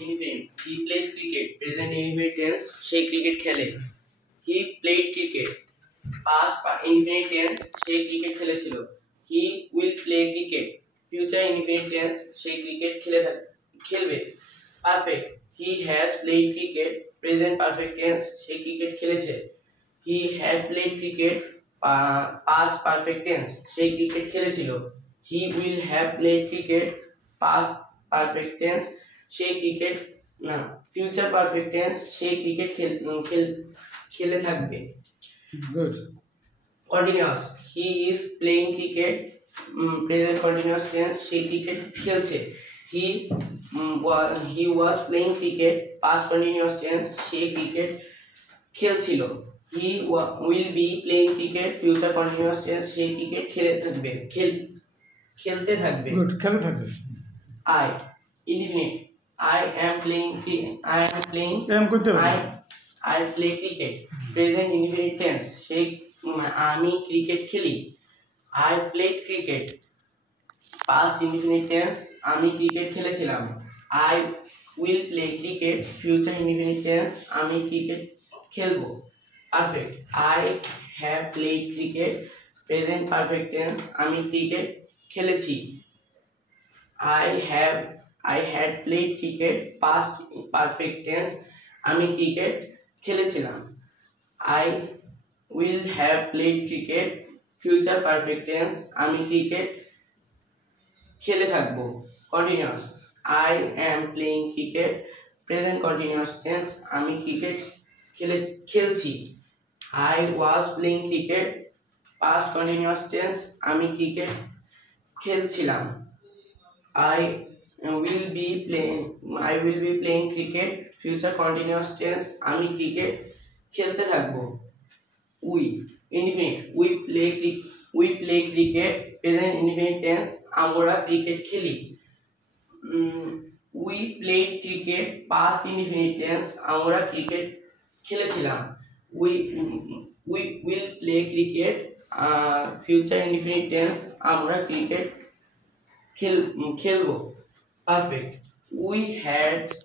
Infinite. He plays cricket. Present infinite tense. সেই cricket খেলে. He played cricket. Past infinite tense. সেই cricket খেলেছিল. He will play cricket. Future infinite tense. সেই cricket খেলবে. Perfect. He has played cricket. Present perfect tense. সেই cricket খেলেছে. He had played cricket. Past perfect tense. সেই cricket খেলেছিল. He will have played cricket. Past perfect tense. সেই cricket না future perfect tense সেই cricket খেলে থাকবে। Good. Continuous, he is playing cricket, present continuous tense সেই cricket খেলছে। He was playing cricket, past continuous tense সেই cricket খেলছিল। He will be playing cricket, future continuous tense সেই cricket খেলতে থাকবে। গুড, খেলতে থাকবে। I infinite, I am playing I play cricket. Present infinite tense. সেই আমি ক্রিকেট খেলি। I played cricket. Past infinite tense. আমি ক্রিকেট খেলেছিলাম। I will play cricket. Future infinite tense. আমি ক্রিকেট খেলবো। Perfect. I have played cricket. Present perfect tense. আমি cricket খেলেছি। I had played cricket. Past perfect tense. আমি cricket খেলেছিলাম। I will have played cricket. Future perfect tense. আমি cricket খেলে থাকবো। Continuous. I am playing cricket. Present continuous tense. আমি cricket খেলছি। I was playing cricket. Past continuous tense. আমি cricket খেলছিলাম। I will be playing cricket. Future continuous tense. আমি cricket খেলতে থাকবো। We infinite. We play cricket. Present infinite tense. আমরা cricket খেলি। We played cricket. Past infinite tense. আমরা cricket খেলেছিলাম। We will play cricket. Future infinite tense. আমরা cricket খেলবো। Perfect. We had